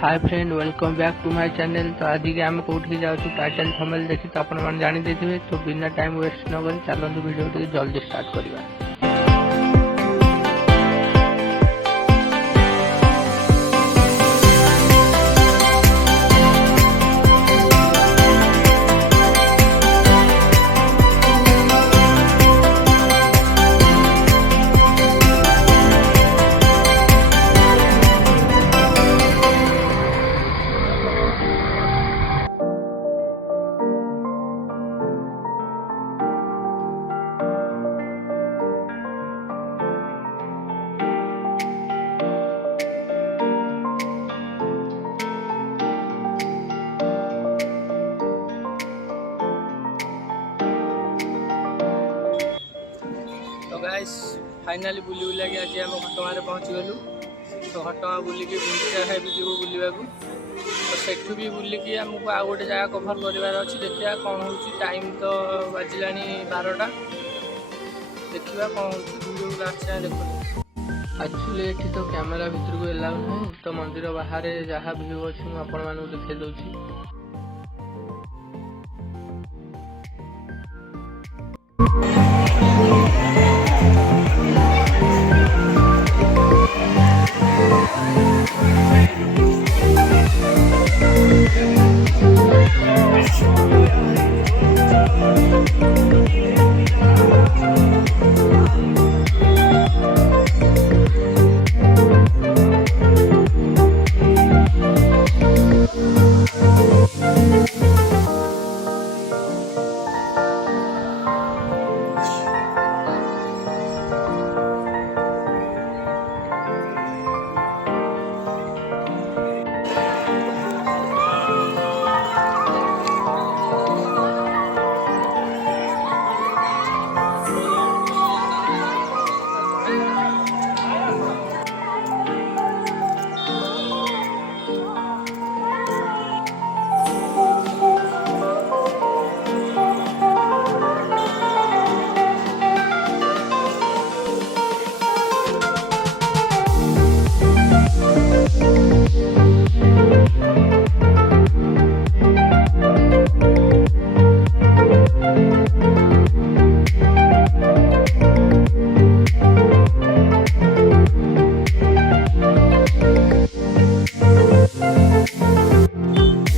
Hi friend, welcome back to my channel. तो आज के आम कौट जाऊँ टाइटल थंबनेल देखी तो आपण मैंने जानी देथिबे। तो बिना टाइम वेस्ट न करी चलନ୍ତୁ वीडियो टी जल्दी स्टार्ट करवा। तो गाइस फाइनाली बुली बुला के आज आम घटगाँ पहुँची गलु। तो घटगाँ बुलिकी गुंडिचा खाई भी जीवु बुलवाक। तो सेठू भी बुलिकी आमको आउ गोटे जगह कभर करार अच्छी। देखा कौन हो टाइम तो बाजिला 12टा। देखा कौन हो लास्ट देखो। एक्चुअली ये तो कैमेरा भितर को एलाउ नहीं। तो मंदिर बाहर जहाँ व्यू अच्छी मुझे आपण मानू देखा दूसरी।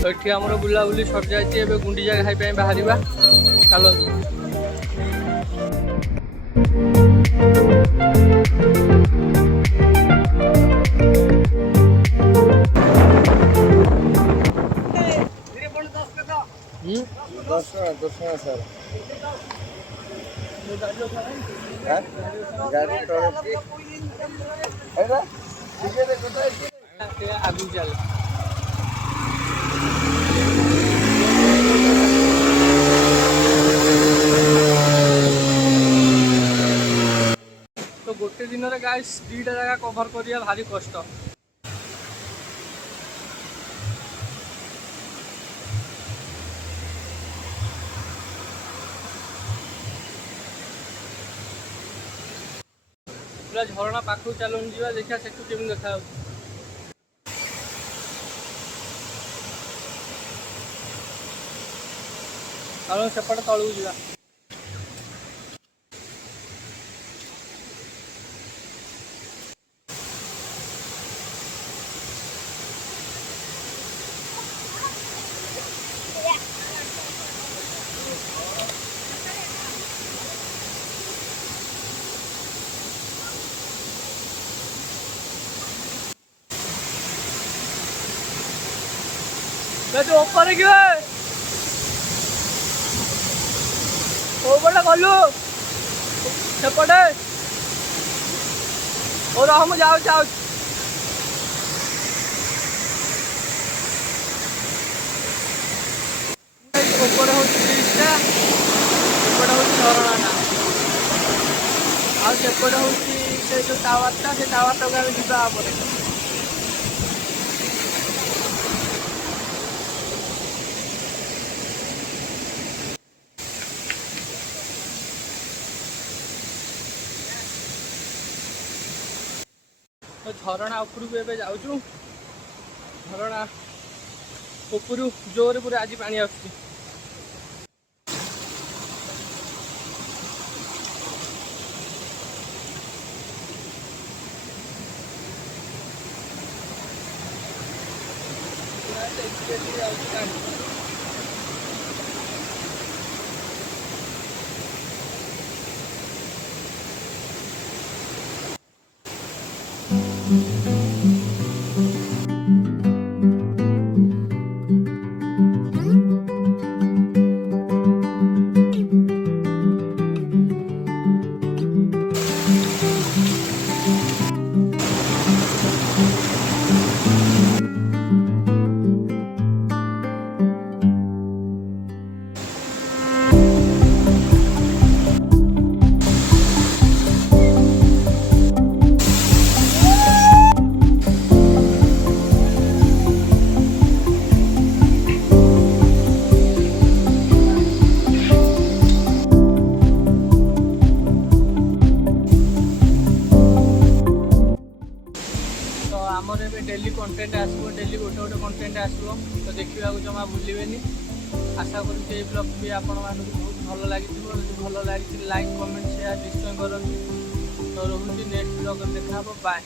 तो आमर बुलाबुली सर जाए गुंडिचा खाई बाहर चलतु। आगू चल तो गोटे दिन में गाइस 2टा जगह कभर करिया भारी कष्ट। पूरा झरणा पाखु चलून जा देखा सेठू केमी देखा। चलो सेपटे तलू जा। मैं तो ऊपर गया ओपरटा गलु सेपटे और हम जाऊ जाऊ ऊपर हूँ ब्रिजटा एपटे हूँ झरणाटा आसेपटे हूँ जो टावरटा से टावरटा को आम जावा। तो झरणा उपरକୁ ଏବେ ଯାଉଛୁ। ଝରଣା ଉପରୁ ଜୋରରେ ପୁରା ଆଜି ପାଣି ଆସୁଛି। ଆମର ଏବେ ଡେଲି କଣ୍ଟେଣ୍ଟ ଆସିବ, ଡେଲି ଗୋଟେ ଗୋଟେ କଣ୍ଟେଣ୍ଟ ଆସିବ, ତ ଦେଖିବାକୁ ଜମା ଭୁଲିବେନି। ଆଶା କରୁଛି ଏଇ ବ୍ଲଗ୍ ବି ଆପଣମାନଙ୍କୁ ବହୁତ ଭଲ ଲାଗିଥିବ। ଯଦି ଭଲ ଲାଗିଛି ଲାଇକ୍ କମେଣ୍ଟ ସେୟାର ନିଶ୍ଚୟ କରନ୍ତୁ। ତ ରହୁଛି ନେକ୍ସଟ ବ୍ଲଗ୍ରେ ଦେଖା ହେବ। ବାଏ।